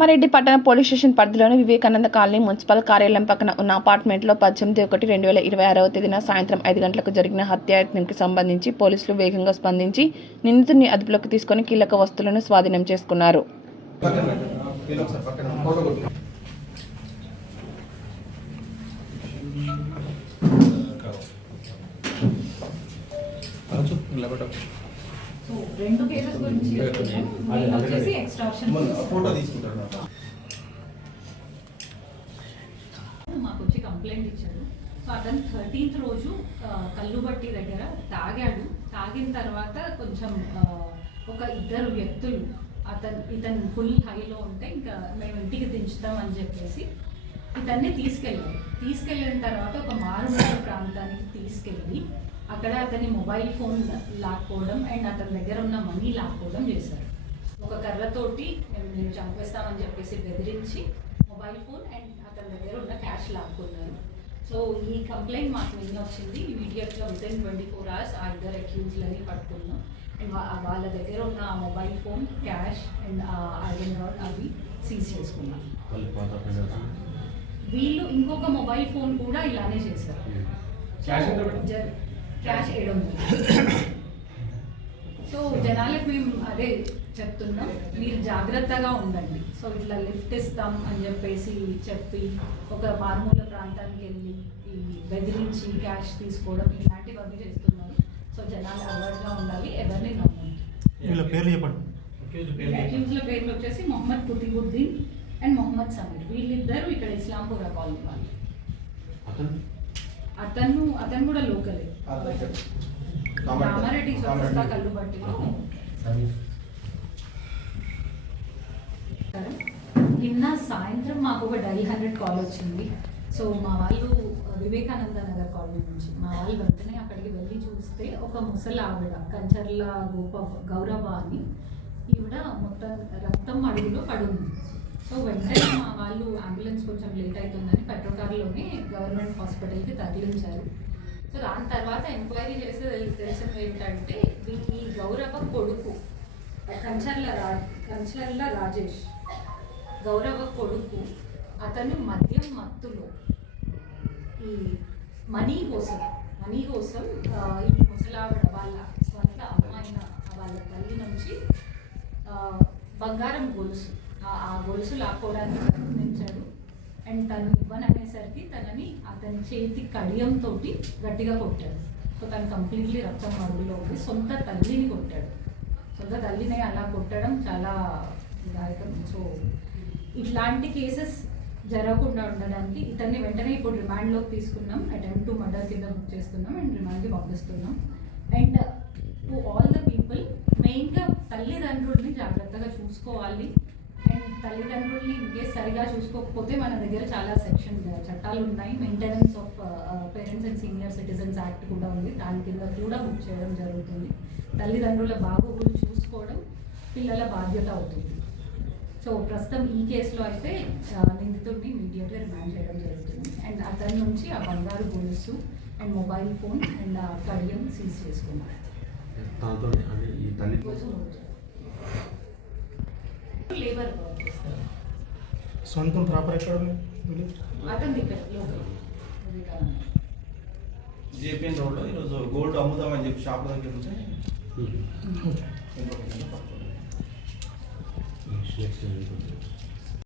కామారెడ్డి పట్టణ police station పరిధిలోని Vivekananda colony municipal కార్యాలయం పక్కన ఉన్న అపార్ట్మెంట్లో 18/1/2026వ తేదీన సాయంత్రం 5 గంటలకు జరిగిన హత్యాయత్నంకి సంబంధించి పోలీసులు వేగంగా స్పందించి నిందితుడిని అదుపులోకి తీసుకొని కీలక వస్తువులను స్వాధీనం చేసుకున్నారు. రెండు కేసెస్ గురించి వచ్చేసి ఎక్స్ట్రాక్షన్ ఫోటో తీసుకుంటారు. మాకు వచ్చి కంప్లైంట్ ఇచ్చాడు. సో అతను 13th రోజు కల్లుబట్టి దగ్గర తాగాడు. తాగిన తర్వాత కొంచెం ఒక ఇద్దరు వ్యక్తులు ఇతను ఫుల్ హైలో ఉంటే ఇంకా మేము ఇంటికి దించుతామని చెప్పేసి ఇతన్ని తీసుకెళ్ళిన తర్వాత ఒక మారుమూల ప్రాంతానికి తీసుకెళ్ళి అక్కడ అతని మొబైల్ ఫోన్ లాక్కోవడం అండ్ అతని దగ్గర ఉన్న మనీ లాక్కోవడం చేశారు. ఒక కర్రతోటి మేము చంపేస్తామని చెప్పేసి బెదిరించి మొబైల్ ఫోన్ అండ్ అతని దగ్గర ఉన్న క్యాష్ లాక్కున్నారు. సో ఈ కంప్లైంట్ మాకు నిన్న వచ్చింది. ఇమీడియట్గా వితిన్ 24 hours ఆ ఇద్దరు అక్యూజ్లని పట్టుకున్నాం అండ్ వాళ్ళ దగ్గర ఉన్న mobile phone, cash and iron rod అవి సీజ్ చేసుకున్నాం. వీళ్ళు ఇంకొక మొబైల్ ఫోన్ కూడా ఇలానే చేశారు. క్యాష్ 700. సో జనాలకు మేము అదే చెప్తున్నాం, మీరు జాగ్రత్తగా ఉండండి. సో ఇట్లా లిఫ్ట్ ఇస్తాం అని చెప్పి ఒక మారుమూల ప్రాంతానికి వెళ్ళి ఈ బెదిరించి క్యాష్ తీసుకోవడం ఇలాంటివి అవి చేస్తున్నారు. సో జనాలు అలర్ట్గా ఉండాలి, ఎవరిని నమ్మండి. అక్యూజ్ల పేర్లు వచ్చేసి మొహమ్మద్ కుతుబుద్దీన్ అండ్ మొహమ్మద్ సమీర్. వీళ్ళిద్దరూ ఇక్కడ ఇస్లాంపూర్ కాలనీ వాళ్ళు. అతను కూడా లోకలే, కామారెడ్డి చౌరస్తా కల్లుబట్టిలో. నిన్న సాయంత్రం మాకు ఒక డైల్ 100 కాల్ వచ్చింది. సో మా వాళ్ళు వివేకానంద నగర్ కాలనీ నుంచి మా వాళ్ళు వెంటనే అక్కడికి వెళ్ళి చూస్తే ఒక ముసలి ఆవిడ కంచర్ల గౌరవ అని ఈవిడ మొత్తం రక్తం అడుగులో పడుంది. సో వెంటనే మా వాళ్ళు అంబులెన్స్ కొంచెం లేట్ అవుతుందని పెట్రోకార్లోనే గవర్నమెంట్ హాస్పిటల్కి తరలించారు. సో దాని తర్వాత ఎంక్వైరీ చేస్తే తెలిసింది ఏంటంటే ఈ గౌరవ కొడుకు కంచర్ల రాజేష్ గౌరవ కొడుకు అతను మద్యం మత్తులో ఈ మనీ కోసం ఈ ముసలావిడ వాళ్ళ స్వంత అమ్మాయిన వాళ్ళ తల్లి నుంచి బంగారం గొలుసు ఆ గొలుసు లాక్కోవడానికి ప్రయత్నించాడు. అండ్ తను ఇవ్వననేసరికి అతని చేతి కడియంతో గట్టిగా కొట్టాడు. సో తను కంప్లీట్లీ రక్తం మడుగులో ఉంది. సొంత తల్లిని కొట్టాడు. సొంత తల్లిని అలా కొట్టడం చాలా దాయకం. సో ఇట్లాంటి కేసెస్ జరగకుండా ఉండడానికి ఇతన్ని వెంటనే ఇప్పుడు రిమాండ్లోకి తీసుకున్నాం. అటెంప్ట్ టు మర్డర్ కింద బుక్ చేస్తున్నాం అండ్ రిమాండ్కి పంపిస్తున్నాం. And to all the people, మెయిన్గా తల్లిదండ్రుల్ని జాగ్రత్తగా చూసుకోవాలి. అండ్ తల్లిదండ్రుల్ని ఇంకేస్ సరిగా చూసుకోకపోతే మన దగ్గర చాలా చట్టాలు ఉన్నాయి. Maintenance of parents and senior citizens act కూడా ఉంది. దాని కింద కూడా బుక్ చేయడం జరుగుతుంది. తల్లిదండ్రుల బాగోగులు చూసుకోవడం పిల్లల బాధ్యత అవుతుంది. సో ప్రస్తుతం ఈ కేసులో అయితే నిందితుడిని ఇమీడియట్గా రిమాండ్ చేయడం జరుగుతుంది. అండ్ అతని నుంచి ఆ బంగారు గొలుసు అండ్ మొబైల్ ఫోన్ అండ్ ఆ కడియం సీజ్ చేసుకున్నారు. లేబర్ సొంతం ప్రాపర్ ఎక్కడ అతని దగ్గర లోకల్ జేపీఎన్ రోడ్లో ఈరోజు గోల్డ్ అమ్ముదామని చెప్పి షాప్ దగ్గర ఉంటే